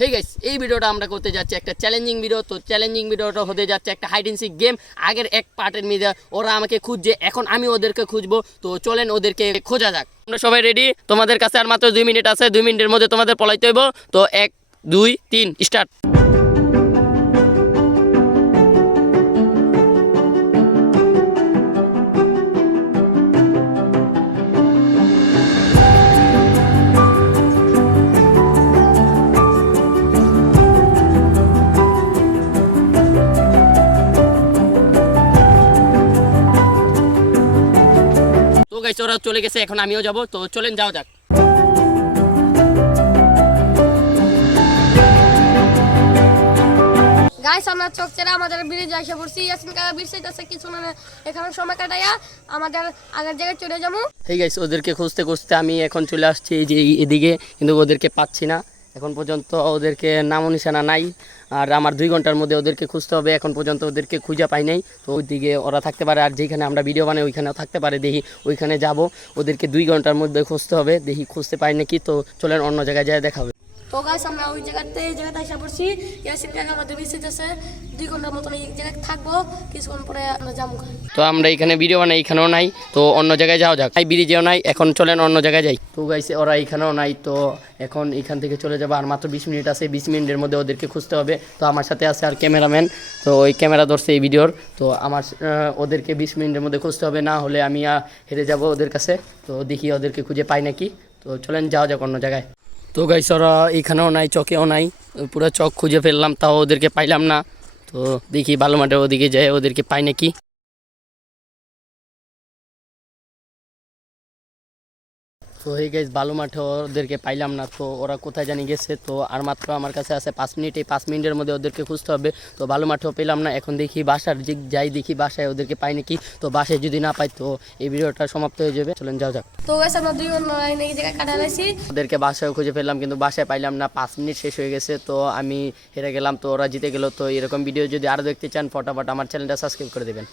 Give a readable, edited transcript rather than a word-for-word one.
Hey guys, এই ভিডিওটা আমরা করতে যাচ্ছি একটা চ্যালেঞ্জিং ভিডিও। তো চ্যালেঞ্জিং ভিডিওটা হতে যাচ্ছে একটা হাইড এন্ড সিক গেম। আগের এক পার্টের মধ্যে ওরা আমাকে খুঁজছে, এখন আমি ওদেরকে খুঁজবো। তো চলেন ওদেরকে খোঁজা যাক। আমরা সবাই রেডি? তোমাদের কাছে আর মাত্র 2 মিনিট আছে। 2 মিনিটের মধ্যে তোমাদের পলাইতে হইব। তো 1 2 3 স্টার্ট। তো গাইস, ওরা চলে গেছে, এখন আমিও যাব। তো চলেন যাওয়া যাক। গাইস, আমরা চোখ চেরা আমাদের ব্রিজে এসে পড়ছি। ইয়াসিন কাকা ব্রিজ চাইতেছে কিছু না, এখানে সময় কাটাইয়া আমাদের আগের জায়গায় চলে যাবো। হেই গাইস, ওদেরকে খুঁজতে খুঁজতে আমি এখন চলে আসছি এই যে এদিকে, কিন্তু ওদেরকে পাচ্ছি না এখন পর্যন্ত। ওদেরকে নামও নিশানা নাই, আর আমার 2 ঘন্টার মধ্যে ওদেরকে খুঁজতে হবে। এখন পর্যন্ত ওদেরকে খুঁজে পাই নাই। তো ওইদিকে ওরা থাকতে পারে, আর যেখানে আমরা ভিডিও বানাই ওইখানেও থাকতে পারে। দেখি ওইখানে যাব, ওদেরকে 2 ঘন্টার মধ্যে খুঁজতে হবে। দেখি খুঁজতে পাই নাকি। তো চলেন অন্য জায়গায় যায় দেখা হবে। তো গাইস, আমরা ওই জায়গাতে এই জায়গাতে এসে পড়ছি। ইয়াসিন কাকা আমাদের ব্রিজ চাইতেছে 2 ঘন্টার মতন এই জায়গায় থাকবো, কিছুক্ষণ পরে আমরা যাবো। তো আমরা এখানে ভিডিও বানাই, এখানেও নাই। তো অন্য জায়গায় যাওয়া যাক। এই ব্রিজেও নাই, এখন চলেন অন্য জায়গায় যাই। তো গাইছে ওরা এখানেও নাই। তো এখন এখান থেকে চলে যাবো, আর মাত্র 20 মিনিট আছে। 20 মিনিটের মধ্যে ওদেরকে খুঁজতে হবে। তো আমার সাথে আছে আর ক্যামেরাম্যান, তো ওই ক্যামেরা ধরছে এই ভিডিওর। তো আমার ওদেরকে 20 মিনিটের মধ্যে খুঁজতে হবে, না হলে আমি হেরে যাব ওদের কাছে। তো দেখি ওদেরকে খুঁজে পাই নাকি। তো চলেন যাওয়া যাক অন্য জায়গায়। তো গাইস, ওরা এখানেও নাই, চকেও নাই। পুরো চক খুঁজে ফেললাম, তাও ওদেরকে পাইলাম না। তো দেখি ভালো মাঠে ওদিকে যায়, ওদেরকে পাই নাকি। তো এই গাইস, ভালো মাঠে ওদেরকে পাইলাম না। তো ওরা কোথায় জানি গেছে। তো আর মাত্র আমার কাছে আছে 5 মিনিট। এই 5 মিনিটের মধ্যে ওদেরকে খুঁজতে হবে। তো ভালো মাঠেও পেলাম না। এখন দেখি বাসার যে যাই, দেখি বাসায় ওদেরকে পাই নাকি। তো বাসায় যদি না পাই, তো এই ভিডিওটা সমাপ্ত হয়ে যাবে। চলেন যাও যাক। তো গাইস, আমরা 2 ঘন্টা এই জায়গায় কাটাইছি। ওদেরকে বাসায় খুঁজে ফেললাম, কিন্তু বাসায় পাইলাম না। 5 মিনিট শেষ হয়ে গেছে। তো আমি হেরে গেলাম, তো ওরা জিতে গেল। তো এরকম ভিডিও যদি আরও দেখতে চান, ফটাফট আমার চ্যানেলটা সাবস্ক্রাইব করে দেবেন।